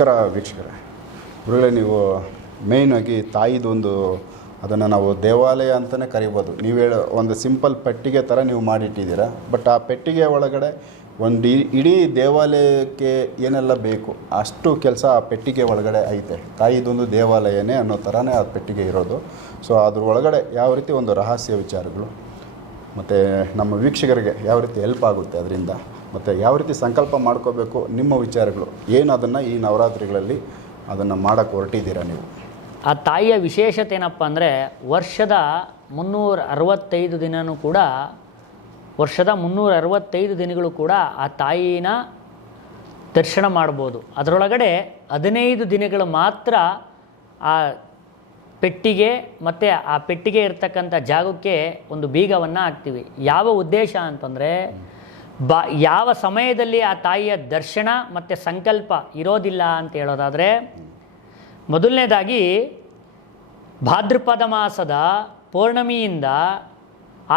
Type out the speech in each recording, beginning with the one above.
ನಮಸ್ಕಾರ ವೀಕ್ಷಕರೇ. ಗುರುಗಳೇ ನೀವು ಮೇಯ್ನಾಗಿ ತಾಯಿದೊಂದು ಅದನ್ನು ನಾವು ದೇವಾಲಯ ಅಂತಲೇ ಕರಿಬೋದು. ನೀವು ಹೇಳೋ ಒಂದು ಸಿಂಪಲ್ ಪೆಟ್ಟಿಗೆ ಥರ ನೀವು ಮಾಡಿಟ್ಟಿದ್ದೀರಾ. ಬಟ್ ಆ ಪೆಟ್ಟಿಗೆ ಒಳಗಡೆ ಒಂದು ಇಡೀ ದೇವಾಲಯಕ್ಕೆ ಏನೆಲ್ಲ ಬೇಕು, ಅಷ್ಟು ಕೆಲಸ ಆ ಪೆಟ್ಟಿಗೆ ಒಳಗಡೆ ಐತೆ. ತಾಯಿದೊಂದು ದೇವಾಲಯನೇ ಅನ್ನೋ ಥರನೇ ಆ ಪೆಟ್ಟಿಗೆ ಇರೋದು. ಸೊ ಅದ್ರ ಒಳಗಡೆ ಯಾವ ರೀತಿ ಒಂದು ರಹಸ್ಯ ವಿಚಾರಗಳು, ಮತ್ತು ನಮ್ಮ ವೀಕ್ಷಕರಿಗೆ ಯಾವ ರೀತಿ ಹೆಲ್ಪ್ ಆಗುತ್ತೆ ಅದರಿಂದ? ಮತ್ತು ಯಾವ ರೀತಿ ಸಂಕಲ್ಪ ಮಾಡ್ಕೋಬೇಕು ನಿಮ್ಮ ವಿಚಾರಗಳು ಏನು ಅದನ್ನು ಈ ನವರಾತ್ರಿಗಳಲ್ಲಿ ಅದನ್ನು ಮಾಡೋಕ್ಕೆ ಹೊರಟಿದ್ದೀರಾ ನೀವು? ಆ ತಾಯಿಯ ವಿಶೇಷತೆ ಏನಪ್ಪ ಅಂದರೆ ವರ್ಷದ ಮುನ್ನೂರ ಅರವತ್ತೈದು ದಿನವೂ ಕೂಡ ವರ್ಷದ ಮುನ್ನೂರ ಅರವತ್ತೈದು ದಿನಗಳು ಕೂಡ ಆ ತಾಯಿನ ದರ್ಶನ ಮಾಡ್ಬೋದು. ಅದರೊಳಗಡೆ ಹದಿನೈದು ದಿನಗಳು ಮಾತ್ರ ಆ ಪೆಟ್ಟಿಗೆ ಮತ್ತು ಆ ಪೆಟ್ಟಿಗೆ ಇರ್ತಕ್ಕಂಥ ಜಾಗಕ್ಕೆ ಒಂದು ಬೀಗವನ್ನು ಹಾಕ್ತೀವಿ. ಯಾವ ಉದ್ದೇಶ ಅಂತಂದರೆ ಬಾ, ಯಾವ ಸಮಯದಲ್ಲಿ ಆ ತಾಯಿಯ ದರ್ಶನ ಮತ್ತು ಸಂಕಲ್ಪ ಇರೋದಿಲ್ಲ ಅಂತ ಹೇಳೋದಾದರೆ, ಮೊದಲನೇದಾಗಿ ಭಾದ್ರಪದ ಮಾಸದ ಪೌರ್ಣಮಿಯಿಂದ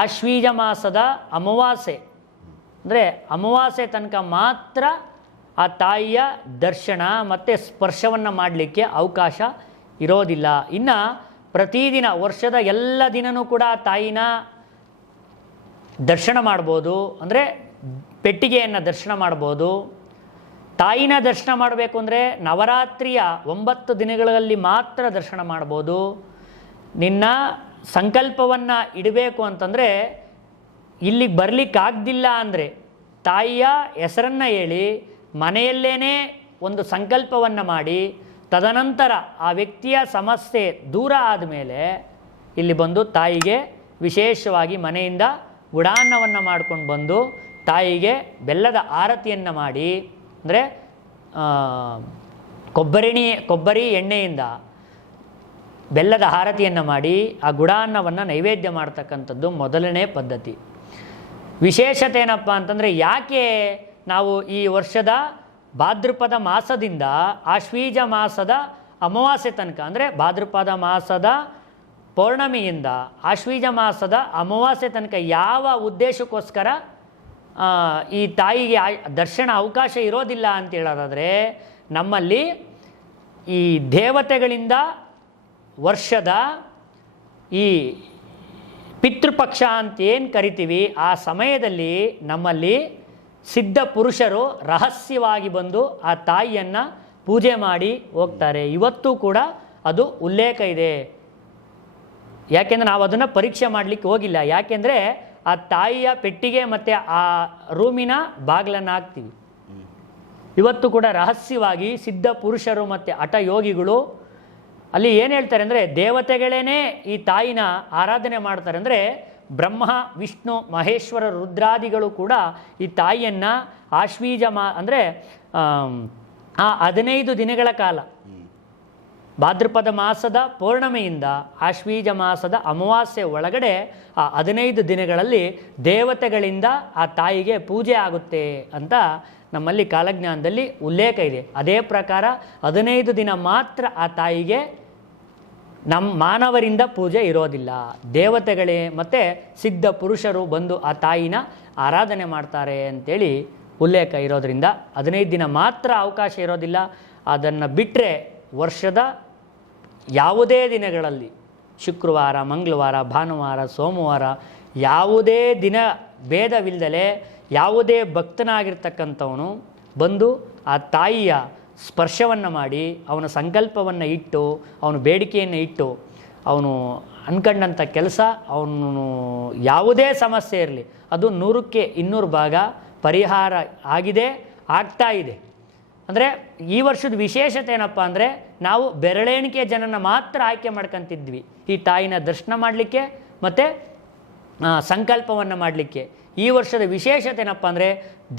ಆಶ್ವೀಜ ಮಾಸದ ಅಮಾವಾಸ್ಯೆ. ಅಂದರೆ ಅಮಾವಾಸ್ಯೆ ತನಕ ಮಾತ್ರ ಆ ತಾಯಿಯ ದರ್ಶನ ಮತ್ತು ಸ್ಪರ್ಶವನ್ನು ಮಾಡಲಿಕ್ಕೆ ಅವಕಾಶ ಇರೋದಿಲ್ಲ. ಇನ್ನು ಪ್ರತಿದಿನ ವರ್ಷದ ಎಲ್ಲ ದಿನವೂ ಕೂಡ ಆ ತಾಯಿನ ದರ್ಶನ ಮಾಡ್ಬೋದು. ಅಂದರೆ ಪೆಟ್ಟಿಗೆಯನ್ನು ದರ್ಶನ ಮಾಡ್ಬೋದು. ತಾಯಿನ ದರ್ಶನ ಮಾಡಬೇಕು ಅಂದರೆ ನವರಾತ್ರಿಯ ಒಂಬತ್ತು ದಿನಗಳಲ್ಲಿ ಮಾತ್ರ ದರ್ಶನ ಮಾಡ್ಬೋದು. ನಿನ್ನ ಸಂಕಲ್ಪವನ್ನು ಇಡಬೇಕು ಅಂತಂದರೆ ಇಲ್ಲಿಗೆ ಬರಲಿಕ್ಕಾಗ್ದಿಲ್ಲ ಅಂದರೆ ತಾಯಿಯ ಹೆಸರನ್ನು ಹೇಳಿ ಮನೆಯಲ್ಲೇ ಒಂದು ಸಂಕಲ್ಪವನ್ನು ಮಾಡಿ, ತದನಂತರ ಆ ವ್ಯಕ್ತಿಯ ಸಮಸ್ಯೆ ದೂರ ಆದಮೇಲೆ ಇಲ್ಲಿ ಬಂದು ತಾಯಿಗೆ ವಿಶೇಷವಾಗಿ ಮನೆಯಿಂದ ಗುಡಾನ್ನವನ್ನು ಮಾಡ್ಕೊಂಡು ಬಂದು ತಾಯಿಗೆ ಬೆಲ್ಲದ ಆರತಿಯನ್ನು ಮಾಡಿ, ಅಂದರೆ ಕೊಬ್ಬರಿಣಿ, ಕೊಬ್ಬರಿ ಎಣ್ಣೆಯಿಂದ ಬೆಲ್ಲದ ಆರತಿಯನ್ನು ಮಾಡಿ ಆ ಗುಡಾನ್ನವನ್ನು ನೈವೇದ್ಯ ಮಾಡ್ತಕ್ಕಂಥದ್ದು ಮೊದಲನೇ ಪದ್ಧತಿ. ವಿಶೇಷತೆ ಏನಪ್ಪ ಅಂತಂದರೆ ಯಾಕೆ ನಾವು ಈ ವರ್ಷದ ಭಾದ್ರಪದ ಮಾಸದಿಂದ ಆಶ್ವೀಜ ಮಾಸದ ಅಮಾವಾಸ್ಯೆ ತನಕ, ಅಂದರೆ ಭಾದ್ರಪದ ಮಾಸದ ಪೌರ್ಣಮಿಯಿಂದ ಆಶ್ವೀಜ ಮಾಸದ ಅಮಾವಾಸ್ಯೆ ತನಕ ಯಾವ ಉದ್ದೇಶಕ್ಕೋಸ್ಕರ ಈ ತಾಯಿಗೆ ದರ್ಶನ ಅವಕಾಶ ಇರೋದಿಲ್ಲ ಅಂತ ಹೇಳೋದಾದರೆ ನಮ್ಮಲ್ಲಿ ಈ ದೇವತೆಗಳಿಂದ ವರ್ಷದ ಈ ಪಿತೃಪಕ್ಷ ಅಂತ ಏನು ಕರಿತೀವಿ, ಆ ಸಮಯದಲ್ಲಿ ನಮ್ಮಲ್ಲಿ ಸಿದ್ಧ ಪುರುಷರು ರಹಸ್ಯವಾಗಿ ಬಂದು ಆ ತಾಯಿಯನ್ನು ಪೂಜೆ ಮಾಡಿ ಹೋಗ್ತಾರೆ. ಇವತ್ತು ಕೂಡ ಅದು ಉಲ್ಲೇಖ ಇದೆ. ಯಾಕೆಂದರೆ ನಾವು ಅದನ್ನು ಪರೀಕ್ಷೆ ಮಾಡಲಿಕ್ಕೆ ಹೋಗಿಲ್ಲ. ಯಾಕೆಂದರೆ ಆ ತಾಯಿಯ ಪೆಟ್ಟಿಗೆ ಮತ್ತು ಆ ರೂಮಿನ ಬಾಗಿಲನ್ನು ಹಾಕ್ತೀವಿ. ಇವತ್ತು ಕೂಡ ರಹಸ್ಯವಾಗಿ ಸಿದ್ಧ ಪುರುಷರು ಮತ್ತು ಹಠಯೋಗಿಗಳು ಅಲ್ಲಿ ಏನು ಹೇಳ್ತಾರೆ ಅಂದರೆ ದೇವತೆಗಳೇನೇ ಈ ತಾಯಿನ ಆರಾಧನೆ ಮಾಡ್ತಾರೆ ಅಂದರೆ ಬ್ರಹ್ಮ, ವಿಷ್ಣು, ಮಹೇಶ್ವರ, ರುದ್ರಾದಿಗಳು ಕೂಡ ಈ ತಾಯಿಯನ್ನು ಆಶ್ವೀಜ ಮಾ ಅಂದರೆ ಆ ಹದಿನೈದು ದಿನಗಳ ಕಾಲ ಭಾದ್ರಪದ ಮಾಸದ ಪೌರ್ಣಮೆಯಿಂದ ಆಶ್ವೀಜ ಮಾಸದ ಅಮಾವಾಸ್ಯೆ ಒಳಗಡೆ ಆ ಹದಿನೈದು ದಿನಗಳಲ್ಲಿ ದೇವತೆಗಳಿಂದ ಆ ತಾಯಿಗೆ ಪೂಜೆ ಆಗುತ್ತೆ ಅಂತ ನಮ್ಮಲ್ಲಿ ಕಾಲಜ್ಞಾನದಲ್ಲಿ ಉಲ್ಲೇಖ ಇದೆ. ಅದೇ ಪ್ರಕಾರ ಹದಿನೈದು ದಿನ ಮಾತ್ರ ಆ ತಾಯಿಗೆ ನಮ್ಮ ಮಾನವರಿಂದ ಪೂಜೆ ಇರೋದಿಲ್ಲ. ದೇವತೆಗಳೇ ಮತ್ತು ಸಿದ್ಧ ಪುರುಷರು ಬಂದು ಆ ತಾಯಿನ ಆರಾಧನೆ ಮಾಡ್ತಾರೆ ಅಂತೇಳಿ ಉಲ್ಲೇಖ ಇರೋದರಿಂದ ಹದಿನೈದು ದಿನ ಮಾತ್ರ ಅವಕಾಶ ಇರೋದಿಲ್ಲ. ಅದನ್ನು ಬಿಟ್ಟರೆ ವರ್ಷದ ಯಾವುದೇ ದಿನಗಳಲ್ಲಿ, ಶುಕ್ರವಾರ, ಮಂಗಳವಾರ, ಭಾನುವಾರ, ಸೋಮವಾರ, ಯಾವುದೇ ದಿನ ಭೇದವಿಲ್ಲದಲೇ ಯಾವುದೇ ಭಕ್ತನಾಗಿರ್ತಕ್ಕಂಥವನು ಬಂದು ಆ ತಾಯಿಯ ಸ್ಪರ್ಶವನ್ನು ಮಾಡಿ, ಅವನ ಸಂಕಲ್ಪವನ್ನು ಇಟ್ಟು, ಅವನ ಬೇಡಿಕೆಯನ್ನು ಇಟ್ಟು, ಅವನು ಅನ್ಕಂಡಂಥ ಕೆಲಸ, ಅವನು ಯಾವುದೇ ಸಮಸ್ಯೆ ಇರಲಿ, ಅದು ನೂರಕ್ಕೆ ಇನ್ನೂರು ಭಾಗ ಪರಿಹಾರ ಆಗಿದೆ, ಆಗ್ತಾ ಇದೆ. ಅಂದರೆ ಈ ವರ್ಷದ ವಿಶೇಷತೆ ಏನಪ್ಪ ಅಂದರೆ ನಾವು ಬೆರಳೆಣಿಕೆ ಜನನ ಮಾತ್ರ ಆಯ್ಕೆ ಮಾಡ್ಕೊಂತಿದ್ವಿ. ಈ ತಾಯಿನ ದರ್ಶನ ಮಾಡಲಿಕ್ಕೆ ಮತ್ತು ಸಂಕಲ್ಪವನ್ನು ಮಾಡಲಿಕ್ಕೆ. ಈ ವರ್ಷದ ವಿಶೇಷತೆ ಏನಪ್ಪ ಅಂದರೆ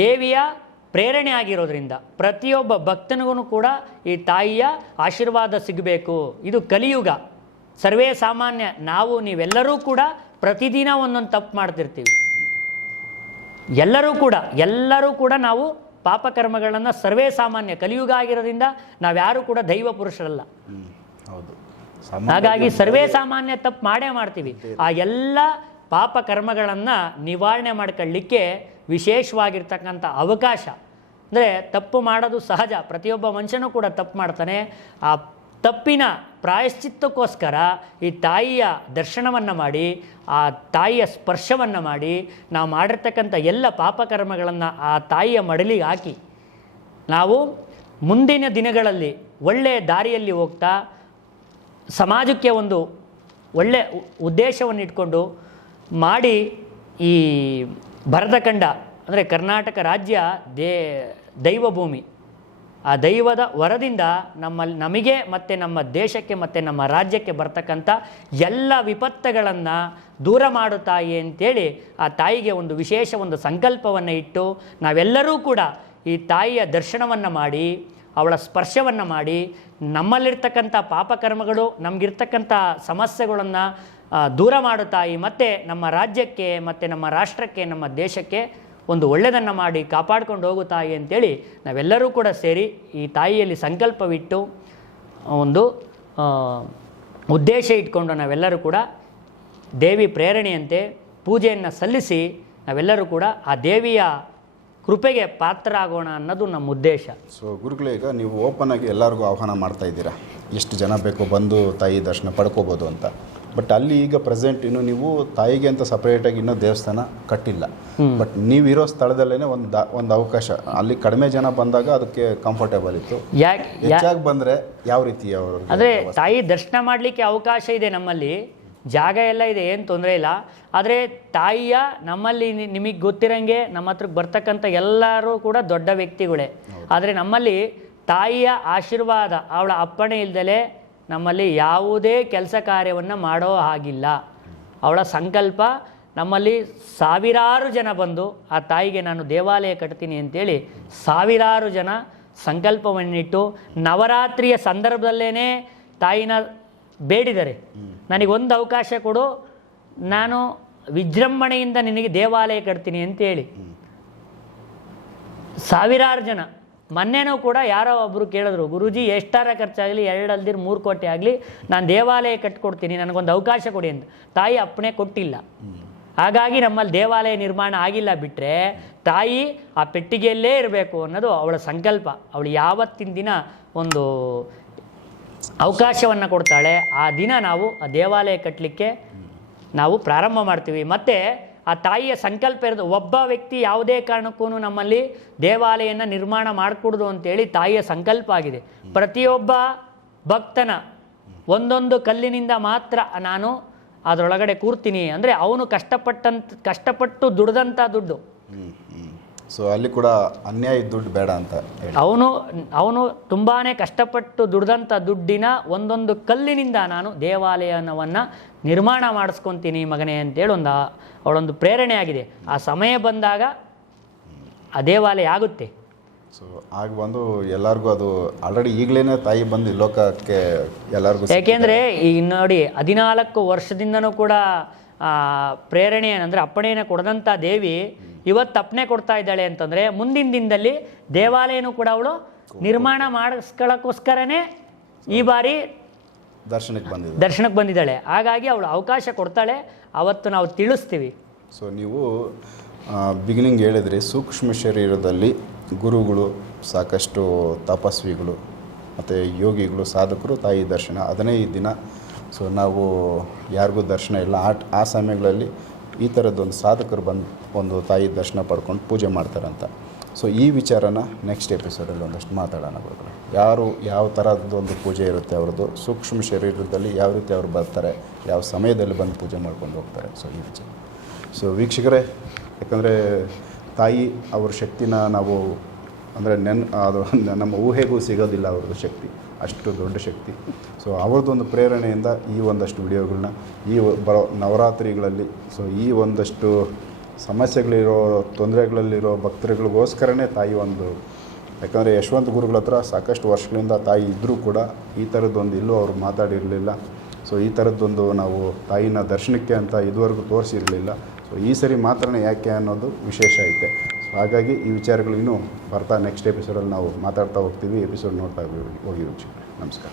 ದೇವಿಯ ಪ್ರೇರಣೆ ಆಗಿರೋದ್ರಿಂದ ಪ್ರತಿಯೊಬ್ಬ ಭಕ್ತನಿಗೂ ಕೂಡ ಈ ತಾಯಿಯ ಆಶೀರ್ವಾದ ಸಿಗಬೇಕು. ಇದು ಕಲಿಯುಗ. ಸರ್ವೇ ಸಾಮಾನ್ಯ. ನಾವು ನೀವೆಲ್ಲರೂ ಕೂಡ ಪ್ರತಿದಿನ ಒಂದೊಂದು ತಪ್ಪು ಮಾಡ್ತಿರ್ತೀವಿ. ಎಲ್ಲರೂ ಕೂಡ ಎಲ್ಲರೂ ಕೂಡ ನಾವು ಪಾಪಕರ್ಮಗಳನ್ನು ಸರ್ವೇ ಸಾಮಾನ್ಯ ಕಲಿಯುಗ ಆಗಿರೋದ್ರಿಂದ ನಾವ್ಯಾರೂ ಕೂಡ ದೈವ ಪುರುಷರಲ್ಲ. ಹೌದು. ಹಾಗಾಗಿ ಸರ್ವೇ ಸಾಮಾನ್ಯ ತಪ್ಪು ಮಾಡೇ ಮಾಡ್ತೀವಿ. ಆ ಎಲ್ಲ ಪಾಪ ಕರ್ಮಗಳನ್ನು ನಿವಾರಣೆ ಮಾಡ್ಕೊಳ್ಳಿಕ್ಕೆ ವಿಶೇಷವಾಗಿರ್ತಕ್ಕಂಥ ಅವಕಾಶ. ಅಂದರೆ ತಪ್ಪು ಮಾಡೋದು ಸಹಜ. ಪ್ರತಿಯೊಬ್ಬ ಮನುಷ್ಯನೂ ಕೂಡ ತಪ್ಪು ಮಾಡ್ತಾನೆ. ಆ ತಪ್ಪಿನ ಪ್ರಾಯಶ್ಚಿತ್ತಕ್ಕೋಸ್ಕರ ಈ ತಾಯಿಯ ದರ್ಶನವನ್ನು ಮಾಡಿ, ಆ ತಾಯಿಯ ಸ್ಪರ್ಶವನ್ನು ಮಾಡಿ, ನಾವು ಮಾಡಿರ್ತಕ್ಕಂಥ ಎಲ್ಲ ಪಾಪಕರ್ಮಗಳನ್ನು ಆ ತಾಯಿಯ ಮಡಲಿಗೆ ಹಾಕಿ, ನಾವು ಮುಂದಿನ ದಿನಗಳಲ್ಲಿ ಒಳ್ಳೆಯ ದಾರಿಯಲ್ಲಿ ಹೋಗ್ತಾ, ಸಮಾಜಕ್ಕೆ ಒಂದು ಒಳ್ಳೆಯ ಉದ್ದೇಶವನ್ನು ಇಟ್ಕೊಂಡು ಮಾಡಿ ಈ ಭರತಖಂಡ, ಅಂದರೆ ಕರ್ನಾಟಕ ರಾಜ್ಯ ದೇ, ದೈವಭೂಮಿ. ಆ ದೈವದ ವರದಿಂದ ನಮ್ಮಲ್ಲಿ ನಮಗೆ ಮತ್ತು ನಮ್ಮ ದೇಶಕ್ಕೆ ಮತ್ತು ನಮ್ಮ ರಾಜ್ಯಕ್ಕೆ ಬರ್ತಕ್ಕಂಥ ಎಲ್ಲ ವಿಪತ್ತುಗಳನ್ನು ದೂರ ಮಾಡು ತಾಯಿ ಅಂತೇಳಿ ಆ ತಾಯಿಗೆ ಒಂದು ವಿಶೇಷ ಒಂದು ಸಂಕಲ್ಪವನ್ನು ಇಟ್ಟು ನಾವೆಲ್ಲರೂ ಕೂಡ ಈ ತಾಯಿಯ ದರ್ಶನವನ್ನು ಮಾಡಿ, ಅವಳ ಸ್ಪರ್ಶವನ್ನು ಮಾಡಿ, ನಮ್ಮಲ್ಲಿರ್ತಕ್ಕಂಥ ಪಾಪಕರ್ಮಗಳು ನಮಗಿರ್ತಕ್ಕಂಥ ಸಮಸ್ಯೆಗಳನ್ನು ದೂರ ಮಾಡು ತಾಯಿ ಮತ್ತು ನಮ್ಮ ರಾಜ್ಯಕ್ಕೆ ಮತ್ತು ನಮ್ಮ ರಾಷ್ಟ್ರಕ್ಕೆ, ನಮ್ಮ ದೇಶಕ್ಕೆ ಒಂದು ಒಳ್ಳೆಯದನ್ನು ಮಾಡಿ ಕಾಪಾಡ್ಕೊಂಡು ಹೋಗು ತಾಯಿ ಅಂತೇಳಿ ನಾವೆಲ್ಲರೂ ಕೂಡ ಸೇರಿ ಈ ತಾಯಿಯಲ್ಲಿ ಸಂಕಲ್ಪವಿಟ್ಟು ಒಂದು ಉದ್ದೇಶ ಇಟ್ಕೊಂಡು ನಾವೆಲ್ಲರೂ ಕೂಡ ದೇವಿ ಪ್ರೇರಣೆಯಂತೆ ಪೂಜೆಯನ್ನು ಸಲ್ಲಿಸಿ ನಾವೆಲ್ಲರೂ ಕೂಡ ಆ ದೇವಿಯ ಕೃಪೆಗೆ ಪಾತ್ರರಾಗೋಣ ಅನ್ನೋದು ನಮ್ಮ ಉದ್ದೇಶ. ಸೊ ಗುರುಗಳೇ, ಈಗ ನೀವು ಓಪನ್ ಆಗಿ ಎಲ್ಲರಿಗೂ ಆಹ್ವಾನ ಮಾಡ್ತಾ ಇದ್ದೀರಾ? ಎಷ್ಟು ಜನ ಬೇಕೋ ಬಂದು ತಾಯಿ ದರ್ಶನ ಪಡ್ಕೋಬೋದು ಅಂತ. ಬಟ್ ಅಲ್ಲಿ ಈಗ ಪ್ರೆಸೆಂಟ್ ಇನ್ನು ನೀವು ತಾಯಿಗೆ ಅಂತ ಸಪ್ರೇಟಾಗಿ ಇನ್ನೂ ದೇವಸ್ಥಾನ ಕಟ್ಟಿಲ್ಲ. ಬಟ್ ನೀವಿರೋ ಸ್ಥಳದಲ್ಲೇ ಒಂದು ಒಂದು ಅವಕಾಶ. ಅಲ್ಲಿ ಕಡಿಮೆ ಜನ ಬಂದಾಗ ಅದಕ್ಕೆ ಕಂಫರ್ಟೇಬಲ್ ಇತ್ತು. ಯಾಕೆ ಹೆಚ್ಚಾಗಿ ಬಂದರೆ ಯಾವ ರೀತಿ ಅವರು ಅಂದರೆ ತಾಯಿ ದರ್ಶನ ಮಾಡಲಿಕ್ಕೆ ಅವಕಾಶ ಇದೆ ನಮ್ಮಲ್ಲಿ. ಜಾಗ ಎಲ್ಲ ಇದೆ ಏನು ತೊಂದರೆ ಇಲ್ಲ. ಆದರೆ ತಾಯಿಯ ನಮ್ಮಲ್ಲಿ ನಿಮಗೆ ಗೊತ್ತಿರಂಗೆ ನಮ್ಮ ಹತ್ರಕ್ಕೆ ಬರ್ತಕ್ಕಂಥ ಎಲ್ಲರೂ ಕೂಡ ದೊಡ್ಡ ವ್ಯಕ್ತಿಗಳೇ. ಆದರೆ ನಮ್ಮಲ್ಲಿ ತಾಯಿಯ ಆಶೀರ್ವಾದ ಅವಳ ಅಪ್ಪಣೆ ಇಲ್ದಲೆ ನಮ್ಮಲ್ಲಿ ಯಾವುದೇ ಕೆಲಸ ಕಾರ್ಯವನ್ನು ಮಾಡೋ ಹಾಗಿಲ್ಲ. ಅವಳ ಸಂಕಲ್ಪ, ನಮ್ಮಲ್ಲಿ ಸಾವಿರಾರು ಜನ ಬಂದು, ಆ ತಾಯಿಗೆ ನಾನು ದೇವಾಲಯ ಕಟ್ತೀನಿ ಅಂತೇಳಿ ಸಾವಿರಾರು ಜನ ಸಂಕಲ್ಪವನ್ನಿಟ್ಟು ನವರಾತ್ರಿಯ ಸಂದರ್ಭದಲ್ಲೇ ತಾಯಿನ ಬೇಡಿದರೆ. ನನಗೊಂದು ಅವಕಾಶ ಕೊಡು, ನಾನು ವಿಜೃಂಭಣೆಯಿಂದ ನಿನಗೆ ದೇವಾಲಯ ಕಟ್ತೀನಿ ಅಂತೇಳಿ. ಸಾವಿರಾರು ಜನ. ಮೊನ್ನೆನೂ ಕೂಡ ಯಾರೋ ಒಬ್ಬರು ಕೇಳಿದ್ರು, ಗುರುಜಿ ಎಷ್ಟಾರ ಖರ್ಚಾಗಲಿ? ಎರಡು ಅಲ್ದಿರ ಮೂರು ಕೋಟಿ ಆಗಲಿ. ನಾನು ದೇವಾಲಯ ಕಟ್ಕೊಡ್ತೀನಿ, ನನಗೊಂದು ಅವಕಾಶ ಕೊಡಿ ಅಂತ ತಾಯಿ ಅಪ್ಪಣೆ ಕೊಟ್ಟಿಲ್ಲ. ಹಾಗಾಗಿ ನಮ್ಮಲ್ಲಿ ದೇವಾಲಯ ನಿರ್ಮಾಣ ಆಗಿಲ್ಲ ಬಿಟ್ಟರೆ ತಾಯಿ ಆ ಪೆಟ್ಟಿಗೆಯಲ್ಲೇ ಇರಬೇಕು ಅನ್ನೋದು ಅವಳ ಸಂಕಲ್ಪ. ಅವಳು ಯಾವತ್ತಿನ ದಿನ ಒಂದು ಅವಕಾಶವನ್ನು ಕೊಡ್ತಾಳೆ, ಆ ದಿನ ನಾವು ಆ ದೇವಾಲಯ ಕಟ್ಟಲಿಕ್ಕೆ ನಾವು ಪ್ರಾರಂಭ ಮಾಡ್ತೀವಿ. ಮತ್ತು ಆ ತಾಯಿಯ ಸಂಕಲ್ಪ ಇರೋದು ಒಬ್ಬ ವ್ಯಕ್ತಿ ಯಾವುದೇ ಕಾರಣಕ್ಕೂ ನಮ್ಮಲ್ಲಿ ದೇವಾಲಯನ ನಿರ್ಮಾಣ ಮಾಡಿಕೊಡುದು ಅಂತೇಳಿ ತಾಯಿಯ ಸಂಕಲ್ಪ ಆಗಿದೆ. ಪ್ರತಿಯೊಬ್ಬ ಭಕ್ತನ ಒಂದೊಂದು ಕಲ್ಲಿನಿಂದ ಮಾತ್ರ ನಾನು ಅದರೊಳಗಡೆ ಕೂರ್ತೀನಿ. ಅಂದರೆ ಅವನು ಕಷ್ಟಪಟ್ಟಂತ ಕಷ್ಟಪಟ್ಟು ದುಡ್ದಂಥ ದುಡ್ಡು. ಸೊ ಅಲ್ಲಿ ಕೂಡ ಅನ್ಯಾಯ ದುಡ್ಡು ಬೇಡ ಅಂತ ಅವನು ಅವನು ತುಂಬಾ ಕಷ್ಟಪಟ್ಟು ದುಡ್ದಂಥ ದುಡ್ಡಿನ ಒಂದೊಂದು ಕಲ್ಲಿನಿಂದ ನಾನು ದೇವಾಲಯವನ್ನು ನಿರ್ಮಾಣ ಮಾಡಿಸ್ಕೊತೀನಿ ಮಗನೇ ಅಂತೇಳಿ ಒಂದು ಅವಳೊಂದು ಪ್ರೇರಣೆ ಆಗಿದೆ. ಆ ಸಮಯ ಬಂದಾಗ ಆ ದೇವಾಲಯ ಆಗುತ್ತೆ. ಸೊ ಆಗ ಬಂದು ಎಲ್ಲರಿಗೂ ಅದು ಆಲ್ರೆಡಿ ಈಗಲೇ ತಾಯಿ ಬಂದು ಈ ಲೋಕಕ್ಕೆ ಎಲ್ಲರಿಗೂ ಯಾಕೆಂದರೆ ಈಗ ನೋಡಿ ಹದಿನಾಲ್ಕು ವರ್ಷದಿಂದನೂ ಕೂಡ ಪ್ರೇರಣೆ ಏನಂದರೆ ಅಪ್ಪಣೆಯನ್ನು ಕೊಡದಂಥ ದೇವಿ ಇವತ್ತು ಅಪ್ಪಣೆ ಕೊಡ್ತಾ ಇದ್ದಾಳೆ ಅಂತಂದರೆ ಮುಂದಿನ ದಿನದಲ್ಲಿ ದೇವಾಲಯನೂ ಕೂಡ ಅವಳು ನಿರ್ಮಾಣ ಮಾಡಿಸ್ಕೊಳ್ಳೋಕ್ಕೋಸ್ಕರನೇ ಈ ಬಾರಿ ದರ್ಶನಕ್ಕೆ ಬಂದಿದೆ ದರ್ಶನಕ್ಕೆ ಬಂದಿದ್ದಾಳೆ. ಹಾಗಾಗಿ ಅವಳು ಅವಕಾಶ ಕೊಡ್ತಾಳೆ. ಅವತ್ತು ನಾವು ತಿಳಿಸ್ತೀವಿ. ಸೊ ನೀವು ಬಿಗಿನಿಂಗ್ ಹೇಳಿದ್ರಿ ಸೂಕ್ಷ್ಮ ಶರೀರದಲ್ಲಿ ಗುರುಗಳು ಸಾಕಷ್ಟು ತಪಸ್ವಿಗಳು ಮತ್ತು ಯೋಗಿಗಳು ಸಾಧಕರು ತಾಯಿ ದರ್ಶನ. ಹದಿನೈದು ದಿನ ಸೊ ನಾವು ಯಾರಿಗೂ ದರ್ಶನ ಇಲ್ಲ. ಆ ಆ ಸಮಯಗಳಲ್ಲಿ ಈ ಥರದ್ದೊಂದು ಸಾಧಕರು ಬಂದು ಒಂದು ತಾಯಿ ದರ್ಶನ ಪಡ್ಕೊಂಡು ಪೂಜೆ ಮಾಡ್ತಾರಂತ. ಸೊ ಈ ವಿಚಾರನ ನೆಕ್ಸ್ಟ್ ಎಪಿಸೋಡಲ್ಲಿ ಒಂದಷ್ಟು ಮಾತಾಡೋಣ ಗುರುಗಳು. ಯಾರು ಯಾವ ಥರದ್ದೊಂದು ಪೂಜೆ ಇರುತ್ತೆ ಅವ್ರದ್ದು, ಸೂಕ್ಷ್ಮ ಶರೀರದಲ್ಲಿ ಯಾವ ರೀತಿ ಅವರು ಬರ್ತಾರೆ, ಯಾವ ಸಮಯದಲ್ಲಿ ಬಂದು ಪೂಜೆ ಮಾಡ್ಕೊಂಡು ಹೋಗ್ತಾರೆ. ಸೊ ಈ ವಿಚಾರ. ಸೊ ವೀಕ್ಷಕರೇ, ಯಾಕಂದರೆ ತಾಯಿ ಅವ್ರ ಶಕ್ತಿನ ನಾವು, ಅಂದರೆ ನೆನ್, ಅದು ನಮ್ಮ ಊಹೆಗೂ ಸಿಗೋದಿಲ್ಲ ಅವ್ರದ್ದು ಶಕ್ತಿ. ಅಷ್ಟು ದೊಡ್ಡ ಶಕ್ತಿ. ಸೊ ಅವ್ರದ್ದೊಂದು ಪ್ರೇರಣೆಯಿಂದ ಈ ಒಂದಷ್ಟು ವಿಡಿಯೋಗಳನ್ನ ಈ ಬರೋ ನವರಾತ್ರಿಗಳಲ್ಲಿ ಸೊ ಈ ಒಂದಷ್ಟು ಸಮಸ್ಯೆಗಳಿರೋ ತೊಂದರೆಗಳಲ್ಲಿರೋ ಭಕ್ತರುಗಳಿಗೋಸ್ಕರನೇ ತಾಯಿ ಒಂದು, ಯಾಕಂದರೆ ಯಶವಂತ ಗುರುಗಳ ಹತ್ರ ಸಾಕಷ್ಟು ವರ್ಷಗಳಿಂದ ತಾಯಿ ಇದ್ದರೂ ಕೂಡ ಈ ಥರದ್ದೊಂದು ಇಲ್ಲೂ ಅವರು ಮಾತಾಡಿರಲಿಲ್ಲ. ಸೊ ಈ ಥರದ್ದೊಂದು ನಾವು ತಾಯಿನ ದರ್ಶನಕ್ಕೆ ಅಂತ ಇದುವರೆಗೂ ತೋರಿಸಿರಲಿಲ್ಲ. ಸೊ ಈ ಸರಿ ಮಾತ್ರನೇ ಯಾಕೆ ಅನ್ನೋದು ವಿಶೇಷ ಐತೆ. ಸೊ ಹಾಗಾಗಿ ಈ ವಿಚಾರಗಳು ಇನ್ನೂ ಬರ್ತಾ ನೆಕ್ಸ್ಟ್ ಎಪಿಸೋಡಲ್ಲಿ ನಾವು ಮಾತಾಡ್ತಾ ಹೋಗ್ತೀವಿ. ಎಪಿಸೋಡ್ ನೋಡ್ತಾ ಹೋಗಿ ಹೋಗಿ ನಮಸ್ಕಾರ.